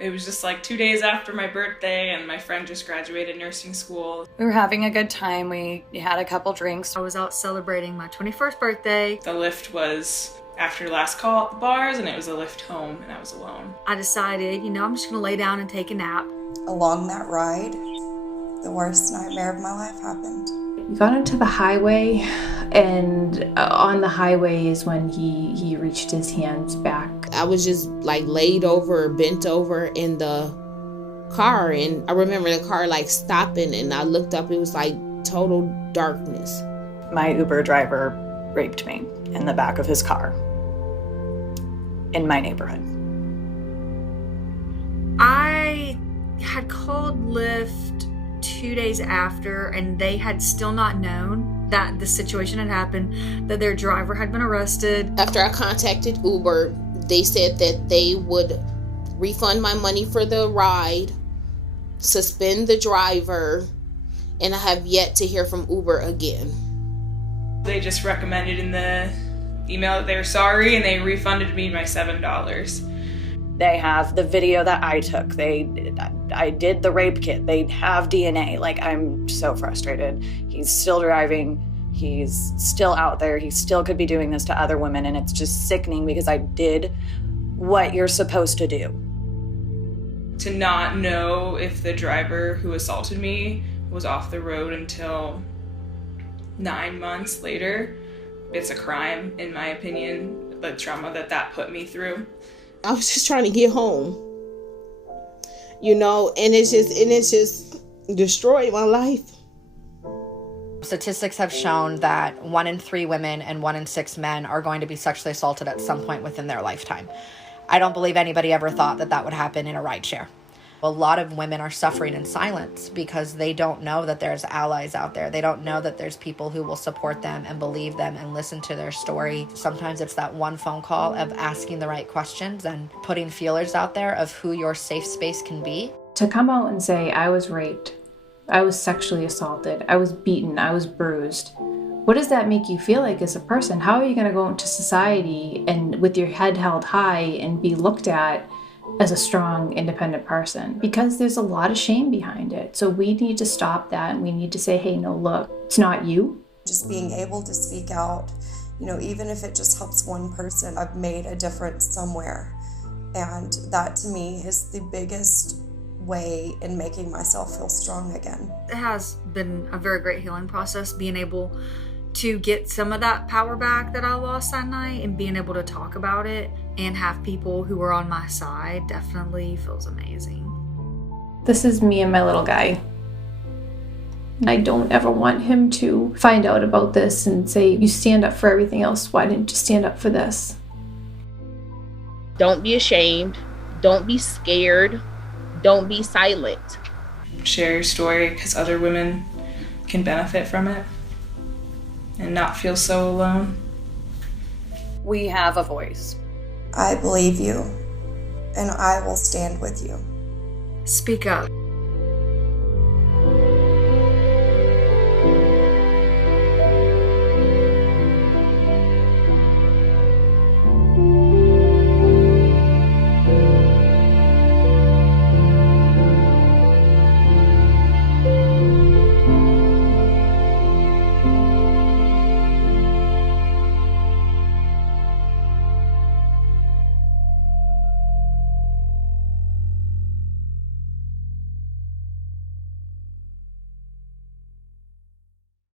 It was just like 2 days after my birthday, and my friend just graduated nursing school. We were having a good time. We had a couple drinks. I was out celebrating my 21st birthday. The Lyft was after last call at the bars, and it was a Lyft home, and I was alone. I decided, I'm just gonna lay down and take a nap. Along that ride, the worst nightmare of my life happened. We got onto the highway, and on the highway is when he reached his hands back. I was just like laid over, bent over in the car, and I remember the car like stopping, and I looked up, it was like total darkness. My Uber driver raped me in the back of his car in my neighborhood. I had called Lyft 2 days after, and they had still not known that the situation had happened, that their driver had been arrested. After I contacted Uber, they said that they would refund my money for the ride, suspend the driver, and I have yet to hear from Uber again. They just recommended in the email that they were sorry, and they refunded me my $7. They have the video that I took. I did the rape kit. They have DNA. Like, I'm so frustrated. He's still driving. He's still out there. He still could be doing this to other women, and it's just sickening because I did what you're supposed to do. To not know if the driver who assaulted me was off the road until 9 months later, it's a crime, in my opinion, the trauma that put me through. I was just trying to get home, and it's just destroyed my life. Statistics have shown that 1 in 3 women and 1 in 6 men are going to be sexually assaulted at some point within their lifetime. I don't believe anybody ever thought that would happen in a rideshare. A lot of women are suffering in silence because they don't know that there's allies out there. They don't know that there's people who will support them and believe them and listen to their story. Sometimes it's that one phone call of asking the right questions and putting feelers out there of who your safe space can be. To come out and say, I was raped, I was sexually assaulted, I was beaten, I was bruised. What does that make you feel like as a person? How are you going to go into society and with your head held high and be looked at as a strong, independent person? Because there's a lot of shame behind it. So we need to stop that, and we need to say, hey, no, look, it's not you. Just being able to speak out, even if it just helps one person, I've made a difference somewhere. And that to me is the biggest way in making myself feel strong again. It has been a very great healing process, being able to get some of that power back that I lost that night, and being able to talk about it and have people who are on my side definitely feels amazing. This is me and my little guy. I don't ever want him to find out about this and say, you stand up for everything else, why didn't you stand up for this? Don't be ashamed. Don't be scared. Don't be silent. Share your story, because other women can benefit from it and not feel so alone. We have a voice. I believe you, and I will stand with you. Speak up.